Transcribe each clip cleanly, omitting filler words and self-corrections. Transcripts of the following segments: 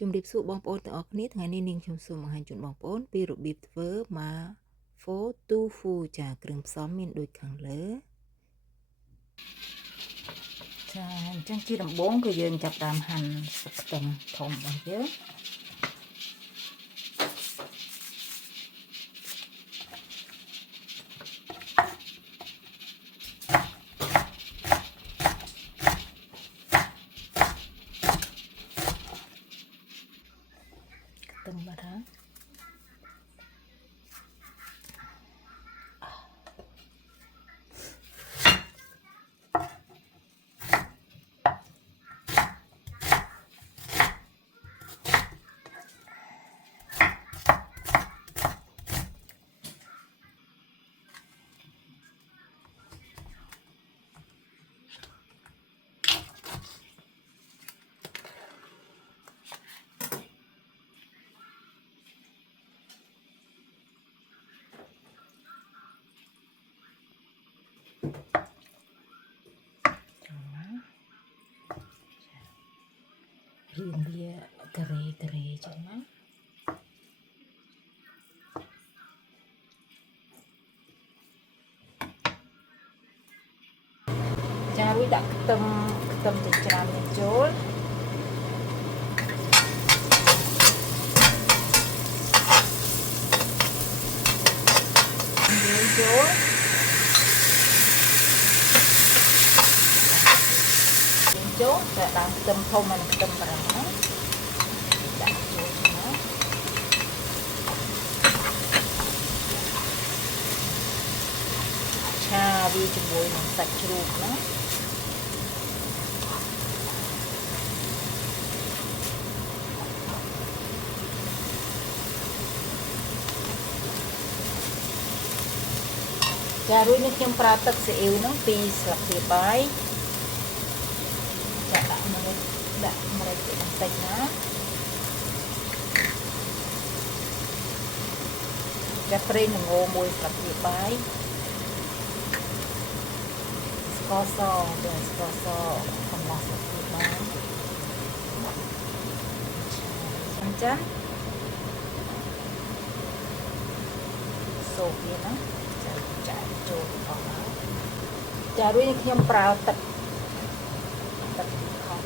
ជំរាបសួរបងប្អូនទាំងអស់គ្នាថ្ងៃនេះនាងខ្ញុំសូមបង្ហាញជូនបងប្អូនពីរបៀបធ្វើម៉ាហ្វូទូហ្វូចាគ្រឿងផ្សំមានដូចខាងលើចាអញ្ចឹងជាដំបូងគឺយើងចាប់តាមហាន់ស្លឹកខ្ទឹមធំរបស់យើងខ្ទឹមបារាំងរៀងវាការ៉េចឹងណាចារួចដាក់ខ្ទឹមចិញ្ច្រាំនេះចូលចូលតែដើមខ្ទឹមធំហើយខ្ទឹមបារាំងណាដាក់ចូលណាឆាវាជាមួយនឹងសាច់ជ្រូកណាចារួចនេះខ្ញុំប្រើទឹកស៊ីអ៊ីវហ្នឹង2ស្លាបព្រាបាយចាដាក់ម្រេចបន្តិចណាចាប្រេងល្ង1ស្លាបព្រាបាយស្ករសចាស្ករសកន្លះស្លាបព្រាបាយអញ្ចឹងសូមវាណាចាចូលអស់ហើយចារួចខ្ញុំប្រើទឹកខោ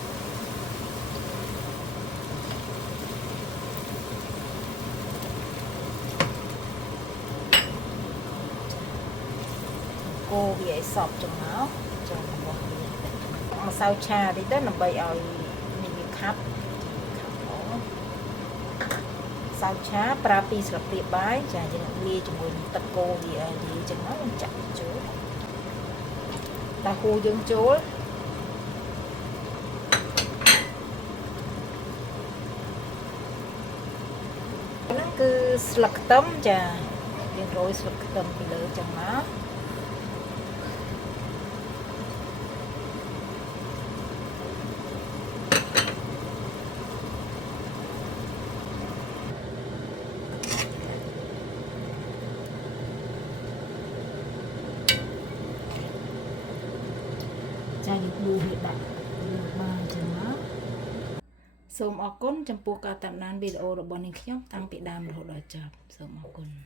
កូរវាឲ្យសព្វចឹងមកចូលរបស់វាម្សៅឆាតិចទៅដើម្បីឲ្យនេះវាខាប់ផងម្សៅឆាប្រើ2ស្លាបព្រាបាយចាយើងលាយជាមួយនឹងទឹកកូរវាលាយចឹងមកយើងចាក់ចូលដាក់ហូរយើងចូលហ្នឹងគឺស្លឹកខ្ទឹមចាយើងរោយស្លឹកខ្ទឹមពីលើចឹងមកចាយើងដួសវាដាក់លើបានចឹងណាសូមអរគុណចំពោះការតាមដានវីដេអូរបស់នាងខ្ញុំតាំងពីដើមរហូតដល់ចប់សូមអរគុណ